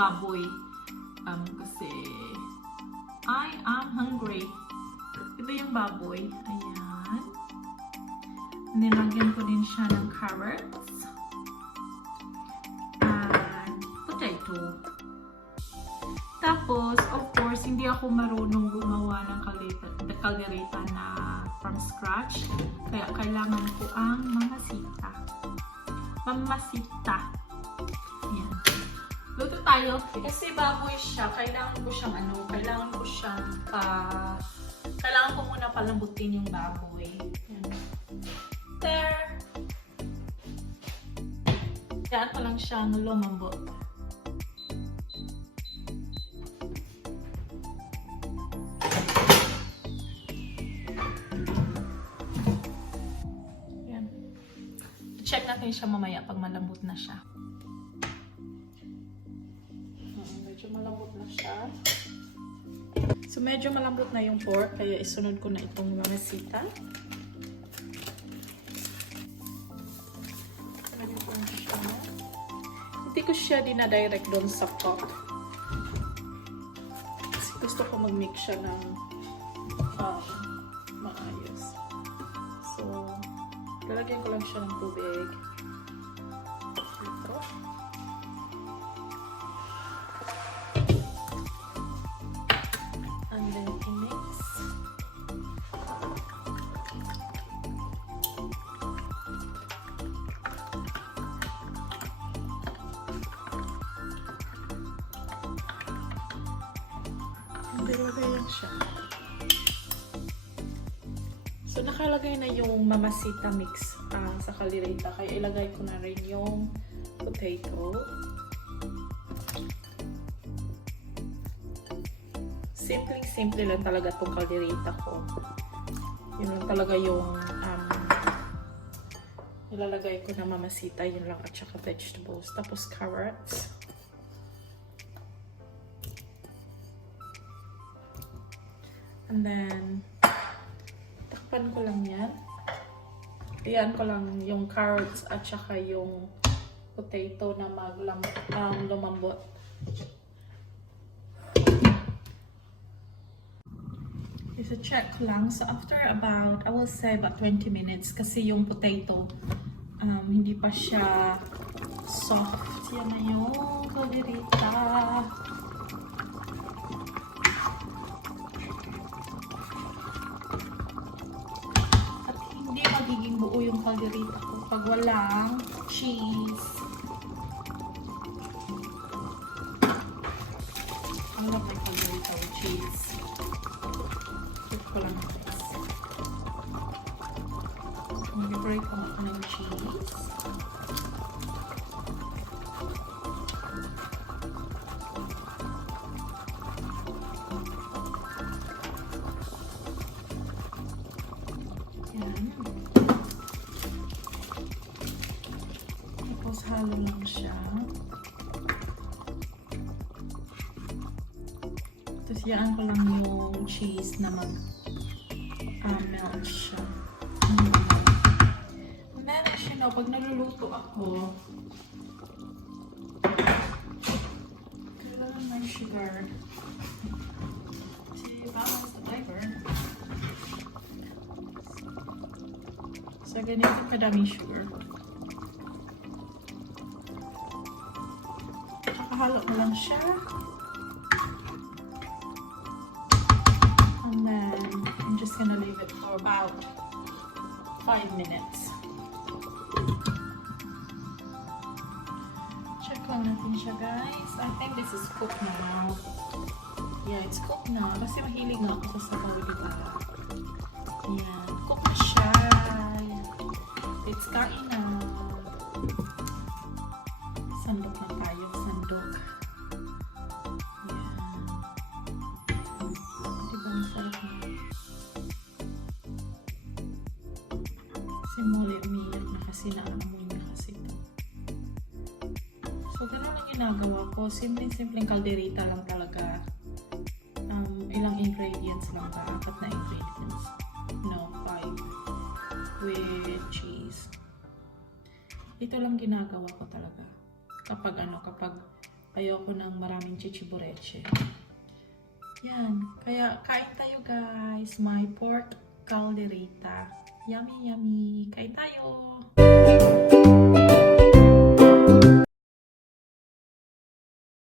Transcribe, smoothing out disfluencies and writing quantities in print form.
baboy. Kasi I am hungry. Ito yung baboy. Ayan. Nilagyan ko din siya ng carrots. And potato. Tapos, of course, hindi ako marunong gumawa ng kaldereta na from scratch. Kaya kailangan ko ang mamasita. Mamasita. Ayan. Luto tayo. Kasi baboy siya, kailangan ko muna palambutin yung baboy. Ayan. There. Kaya ko lang siyang lumambot. Ayan. Check natin siya mamaya pag malambot na siya. Medyo malambot na siya. So, medyo malambot na yung pork, kaya isunod ko na itong mamasita. Hindi ko siya dinadirect doon sa pot. Kasi gusto ko mag-mix siya ng maayos. So, lalagyan ko lang siya ng tubig. Ito. And then i-mix. Ilagay siya. So, nakalagay na yung mamasita mix sa kaldereta. Kaya ilagay ko na rin yung potato. Simple lang talaga itong kaldereta ko. Yun lang talaga yung ilalagay ko na mamasita. Yun lang at saka vegetables. Tapos carrots. And then, takpan ko lang yan. Iyan ko lang yung carrots at saka yung potato na lumambot. So, check lang. So, after about, I will say about 20 minutes kasi yung potato, hindi pa siya soft. Yan na yung kaldereta. Magiging buo yung kaldereta ko pag walang cheese. I love my kaldereta with cheese. Put ko lang this. Mag-break ko ako ng cheese. Halo lang siya. Tapos yaan ko lang yung cheese na mag-melt siya. And then, as you know, pag naluluto ako, kailangan may sugar. See, balance the flavor. So, ganito kadaming sugar. Halo ko lang siya. And then, I'm just gonna leave it for about 5 minutes. Check lang natin siya, guys. I think this is cooked now. Yeah, it's cooked now. Kasi mahilig nga ako sa sabaw, diba? Yan. Cooked na siya. It's kain na. Sandok na tayo. Sandok. Yan. Diba masarap na? Simuli umiyak na kasi naamoy na kasi ito. So, ganun ang ginagawa ko. Simpleng kaldereta lang talaga. Ilang ingredients lang ba? 4 na ingredients. No, 5. With cheese. Ito lang ginagawa ko talaga. Kapag Ayoko ng maraming chichibureche. Yan. Kaya kain tayo guys. My pork caldereta. Yummy, yummy. Kain tayo.